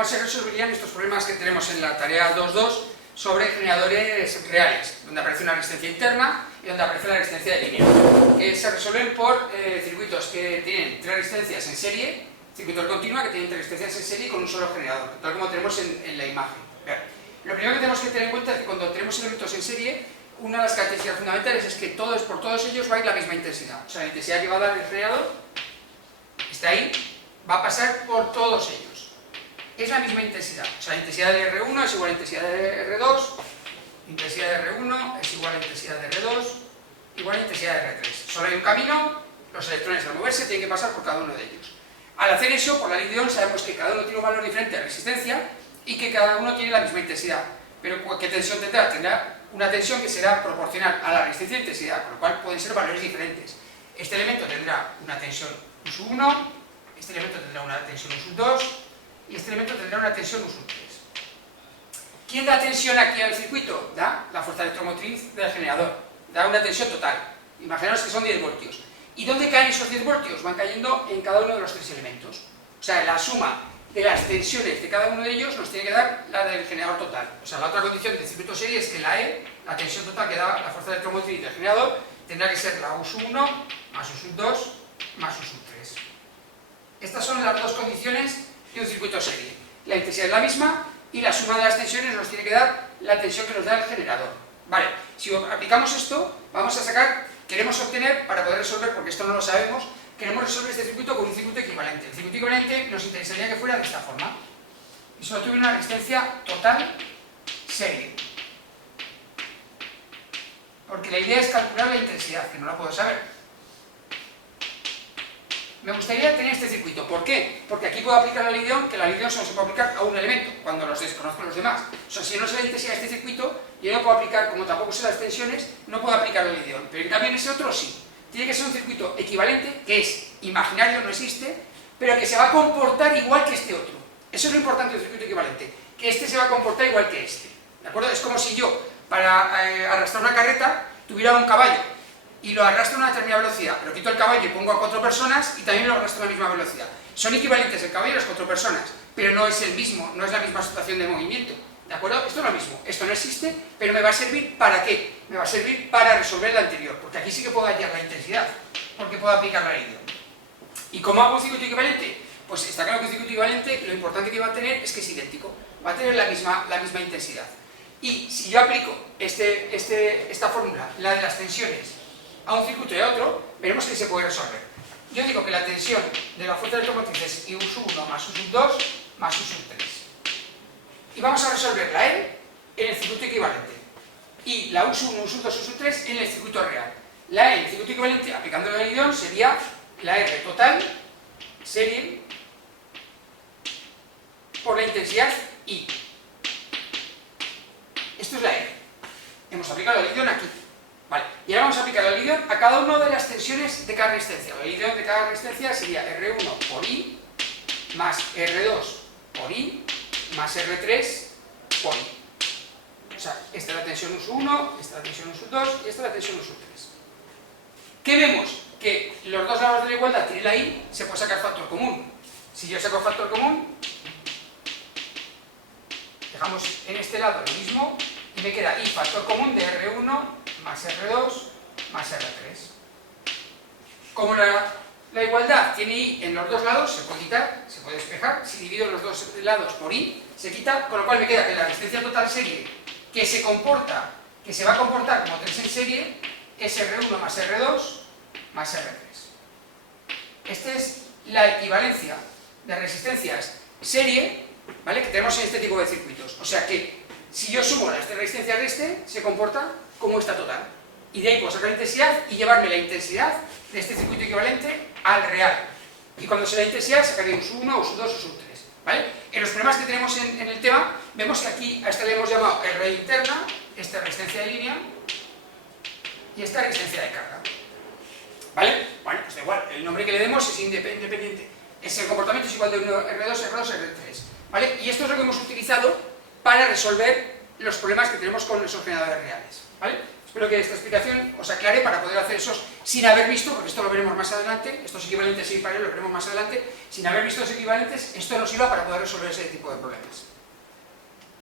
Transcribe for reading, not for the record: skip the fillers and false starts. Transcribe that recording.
cómo se resolverían estos problemas que tenemos en la tarea 2.2 sobre generadores reales, donde aparece una resistencia interna y donde aparece la resistencia de línea, que se resuelven por circuitos que tienen tres resistencias en serie, circuitos continua que tienen tres resistencias en serie con un solo generador, tal como tenemos en la imagen. Lo primero que tenemos que tener en cuenta es que cuando tenemos elementos en serie, una de las características fundamentales es que por todos ellos va a ir la misma intensidad. O sea, la intensidad que va a dar el generador, está ahí, va a pasar por todos ellos. Es la misma intensidad. O sea, la intensidad de R1 es igual a la intensidad de R2, intensidad de R1 es igual a la intensidad de R2, igual a la intensidad de R3. Solo hay un camino, los electrones al moverse tienen que pasar por cada uno de ellos. Al hacer eso, por la ley de Ohm sabemos que cada uno tiene un valor diferente de resistencia y que cada uno tiene la misma intensidad. Pero ¿qué tensión tendrá? Tendrá una tensión que será proporcional a la resistencia e intensidad, con lo cual pueden ser valores diferentes. Este elemento tendrá una tensión U sub 1, este elemento tendrá una tensión U sub 2 y este elemento tendrá una tensión U sub 3. ¿Quién da tensión aquí al circuito? Da la fuerza electromotriz del generador, da una tensión total. Imaginaos que son 10 voltios. ¿Y dónde caen esos 10 voltios? Van cayendo en cada uno de los tres elementos. O sea, la suma de las tensiones de cada uno de ellos nos tiene que dar la del generador total. O sea, la otra condición del circuito serie es que la E, la tensión total que da la fuerza electromotriz del generador, tendrá que ser la U sub 1 más U sub 2 más U sub 3. Estas son las dos condiciones de un circuito serie. La intensidad es la misma y la suma de las tensiones nos tiene que dar la tensión que nos da el generador. Vale, si aplicamos esto, vamos a sacar, queremos obtener, para poder resolver, porque esto no lo sabemos, queremos resolver este circuito con un circuito equivalente. El circuito equivalente nos interesaría que fuera de esta forma. Y solo tuviera una resistencia total serie. Porque la idea es calcular la intensidad, que no la puedo saber. Me gustaría tener este circuito. ¿Por qué? Porque aquí puedo aplicar la ley de Ohm, que la ley de Ohm solo se puede aplicar a un elemento, cuando los desconozco los demás. O sea, si yo no sé la intensidad de este circuito, yo no puedo aplicar, como tampoco sé las tensiones, no puedo aplicar la ley de Ohm. Pero en cambio en ese otro sí. Tiene que ser un circuito equivalente, que es imaginario, no existe, pero que se va a comportar igual que este otro. Eso es lo importante del circuito equivalente, que este se va a comportar igual que este. ¿De acuerdo? Es como si yo, para arrastrar una carreta, tuviera un caballo y lo arrastro a una determinada velocidad, pero quito el caballo y pongo a 4 personas y también lo arrastro a la misma velocidad. Son equivalentes el caballo y las 4 personas, pero no es el mismo, no es la misma situación de movimiento. ¿De acuerdo? Esto es lo mismo, esto no existe, pero me va a servir ¿para qué? Me va a servir para resolver la anterior, porque aquí sí que puedo hallar la intensidad, porque puedo aplicar la ley de Ohm. ¿Y cómo hago un circuito equivalente? Pues está claro que un circuito equivalente, lo importante que va a tener es que es idéntico, va a tener la misma intensidad. Y si yo aplico esta fórmula, la de las tensiones, a un circuito y a otro, veremos que se puede resolver. Yo digo que la tensión de la fuerza electromotriz es I U sub 1 más U sub 2 más U sub 3. Y vamos a resolver la E en el circuito equivalente y la U sub 1, U sub 2, U sub 3 en el circuito real. La E en el circuito equivalente, aplicando la ley de Ohm, sería la R total, serie, por la intensidad I. Esto es la R. Hemos aplicado la ley de Ohm aquí. Vale. Y ahora vamos a aplicar la ley de Ohm a cada una de las tensiones de cada resistencia. La ley de Ohm de cada resistencia sería R1 por I más R2 por I más R3 por I. O sea, esta es la tensión U sub 1, esta es la tensión U sub 2 y esta es la tensión U sub 3. ¿Qué vemos? Que los dos lados de la igualdad tienen la I, se puede sacar factor común. Si yo saco factor común, dejamos en este lado lo mismo y me queda I factor común de R1 más R2 más R3. Como la igualdad tiene I en los dos lados, se puede quitar, se puede despejar. Si divido los dos lados por I, se quita, con lo cual me queda que la resistencia total serie que se va a comportar como 3 en serie es R1 más R2 más R3. Esta es la equivalencia de resistencias serie, ¿vale?, que tenemos en este tipo de circuitos. O sea que si yo sumo las tres resistencias de este, se comporta como esta total. Y de ahí puedo sacar la intensidad y llevarme la intensidad de este circuito equivalente al real. Y cuando sea la intensidad, sacaré U sub 1, U sub 2, U sub 3. ¿Vale? En los problemas que tenemos en el tema, vemos que aquí a esta le hemos llamado R interna, esta resistencia de línea y esta resistencia de carga. ¿Vale? Bueno, pues da igual, el nombre que le demos es independiente. El comportamiento es igual de 1 R2, R2, R3. ¿Vale? Y esto es lo que hemos utilizado para resolver los problemas que tenemos con esos generadores reales. ¿Vale? Espero que esta explicación os aclare para poder hacer esos sin haber visto, porque esto lo veremos más adelante, estos equivalentes y pares lo veremos más adelante, sin haber visto los equivalentes, esto nos sirva para poder resolver ese tipo de problemas.